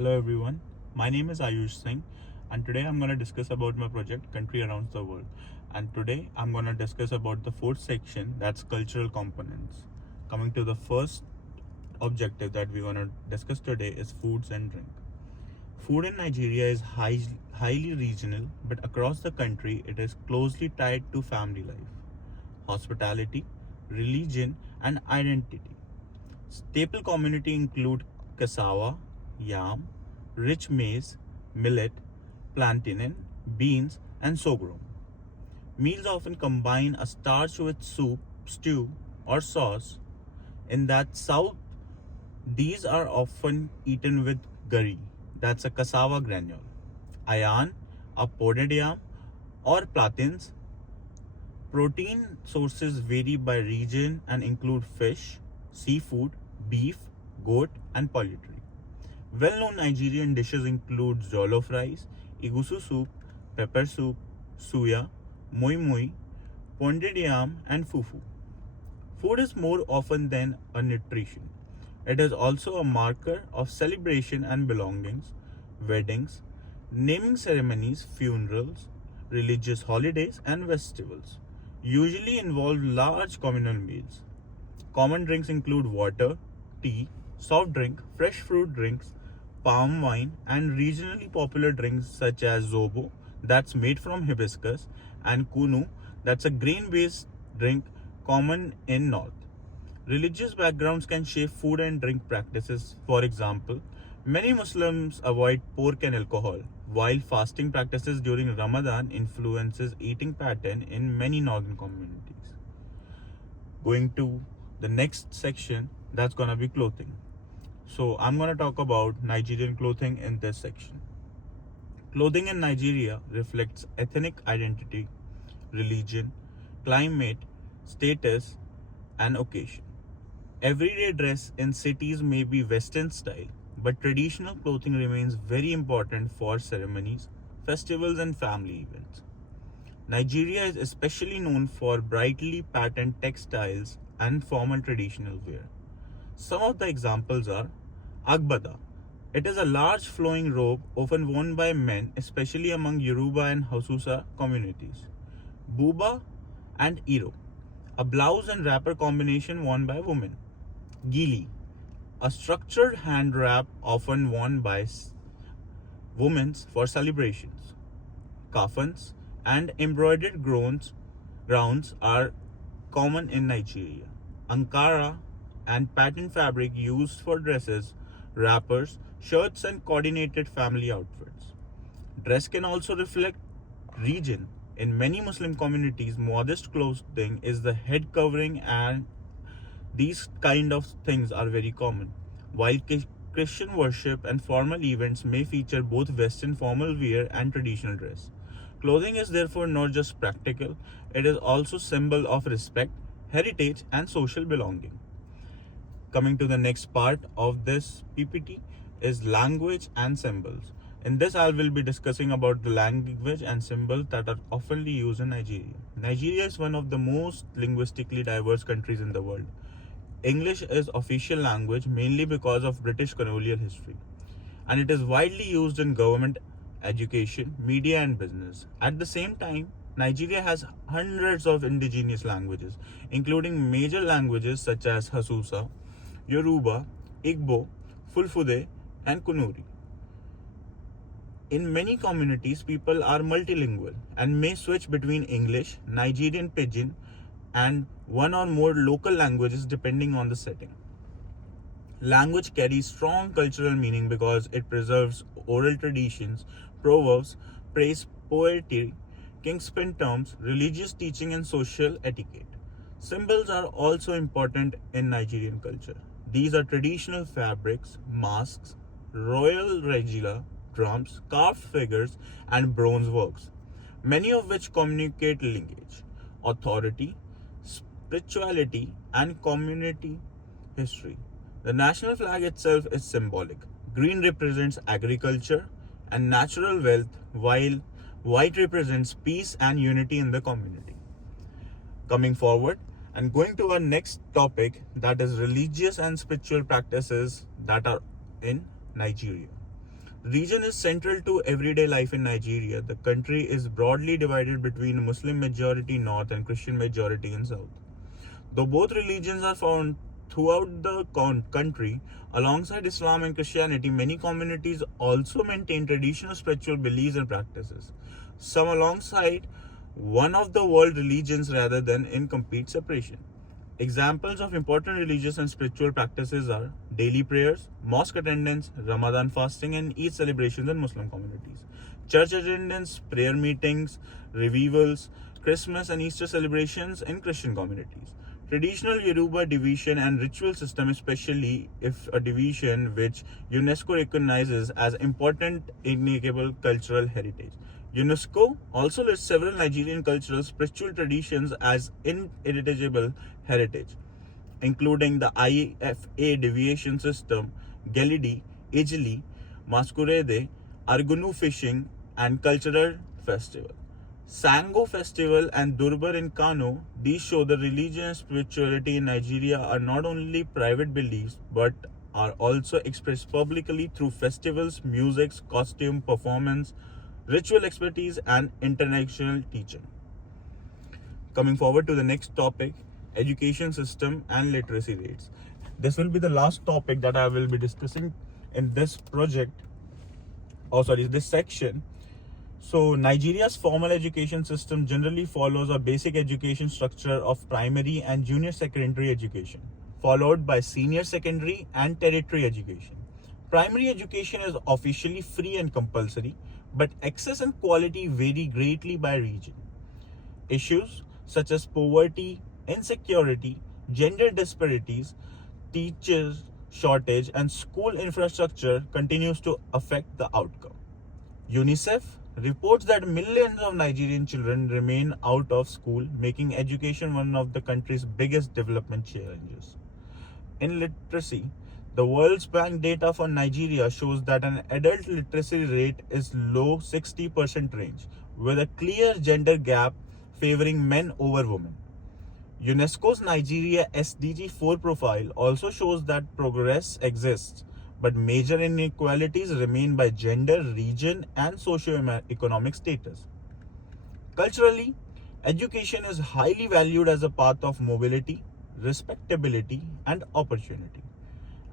Hello everyone, my name is Ayush Singh and today I'm going to discuss about my project Country Around the World, and today I'm going to discuss about the fourth section, that's cultural components. Coming to the first objective that we're going to discuss today is foods and drink. Food in Nigeria is highly regional, but across the country it is closely tied to family life, hospitality, religion and identity. Staple community include cassava, yam, rich maize, millet, plantain, beans, and sorghum. Meals often combine a starch with soup, stew, or sauce. In that south, these are often eaten with gari, that's a cassava granule, ayan, a podded yam, or plantains. Protein sources vary by region and include fish, seafood, beef, goat, and poultry. Well-known Nigerian dishes include jollof rice, egusi soup, pepper soup, suya, moi moi, pounded yam, and fufu. Food is more often than a nutrition. It is also a marker of celebration and belongings, weddings, naming ceremonies, funerals, religious holidays, and festivals. Usually involve large communal meals. Common drinks include water, tea, soft drink, fresh fruit drinks, palm wine, and regionally popular drinks such as zobo, that's made from hibiscus, and kunu, that's a grain-based drink common in north. Religious backgrounds can shape food and drink practices. For example, many Muslims avoid pork and alcohol, while fasting practices during Ramadan influences eating pattern in many northern communities. Going to the next section, that's gonna be clothing. So I'm gonna talk about Nigerian clothing in this section. Clothing in Nigeria reflects ethnic identity, religion, climate, status, and occasion. Everyday dress in cities may be Western style, but traditional clothing remains very important for ceremonies, festivals, and family events. Nigeria is especially known for brightly patterned textiles and formal traditional wear. Some of the examples are Agbada. It is a large flowing robe often worn by men, especially among Yoruba and Hausa communities. Buba and Iro, a blouse and wrapper combination worn by women. Gili, a structured hand wrap often worn by women for celebrations. Kaffans and embroidered gowns are common in Nigeria. Ankara and patterned fabric used for dresses, wrappers, shirts, and coordinated family outfits. Dress can also reflect region. In many Muslim communities, modest clothing is the head covering, and these kind of things are very common. While Christian worship and formal events may feature both Western formal wear and traditional dress. Clothing is therefore not just practical, it is also symbol of respect, heritage, and social belonging. Coming to the next part of this PPT is language and symbols. In this, I will be discussing about the language and symbols that are often used in Nigeria. Nigeria is one of the most linguistically diverse countries in the world. English is official language mainly because of British colonial history, and it is widely used in government, education, media, and business. At the same time, Nigeria has hundreds of indigenous languages, including major languages such as Hausa, Yoruba, Igbo, Fulfulde, and Kanuri. In many communities, people are multilingual and may switch between English, Nigerian Pidgin, and one or more local languages depending on the setting. Language carries strong cultural meaning because it preserves oral traditions, proverbs, praise poetry, kingspin terms, religious teaching, and social etiquette. Symbols are also important in Nigerian culture. These are traditional fabrics, masks, royal regalia, drums, carved figures, and bronze works, many of which communicate lineage, authority, spirituality, and community history. The national flag itself is symbolic. Green represents agriculture and natural wealth, while white represents peace and unity in the community. Coming forward and going to our next topic, that is religious and spiritual practices that are in Nigeria. Religion is central to everyday life in Nigeria. The country is broadly divided between Muslim majority north and Christian majority in south. Though both religions are found throughout the country, alongside Islam and Christianity, many communities also maintain traditional spiritual beliefs and practices, some alongside one of the world religions rather than in complete separation. Examples of important religious and spiritual practices are daily prayers, mosque attendance, Ramadan fasting, and Eid celebrations in Muslim communities, church attendance, prayer meetings, revivals, Christmas and Easter celebrations in Christian communities. Traditional Yoruba division and ritual system, especially if a division which UNESCO recognizes as important inalienable cultural heritage. UNESCO also lists several Nigerian cultural spiritual traditions as inheritable heritage, including the IFA deviation system, Gelidi, Ijili, Masquerade, Argunu fishing, and cultural festival. Sango festival and Durbar in Kano, these show the religion and spirituality in Nigeria are not only private beliefs but are also expressed publicly through festivals, music, costume, performance, ritual expertise, and international teaching. Coming forward to the next topic, education system and literacy rates. This will be the last topic that I will be discussing in this this section. So, Nigeria's formal education system generally follows a basic education structure of primary and junior secondary education, followed by senior secondary and tertiary education. Primary education is officially free and compulsory, but access and quality vary greatly by region. Issues such as poverty, insecurity, gender disparities, teachers shortage, and school infrastructure continues to affect the outcome. UNICEF reports that millions of Nigerian children remain out of school, making education one of the country's biggest development challenges. In literacy, the World Bank data for Nigeria shows that an adult literacy rate is low 60% range, with a clear gender gap favoring men over women. UNESCO's Nigeria SDG 4 profile also shows that progress exists, but major inequalities remain by gender, region, and socio-economic status. Culturally, education is highly valued as a path of mobility, respectability, and opportunity.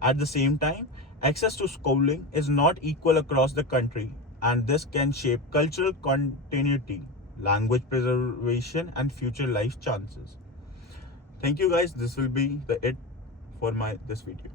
At the same time, access to schooling is not equal across the country, and this can shape cultural continuity, language preservation, and future life chances. Thank you guys. This will be it for this video.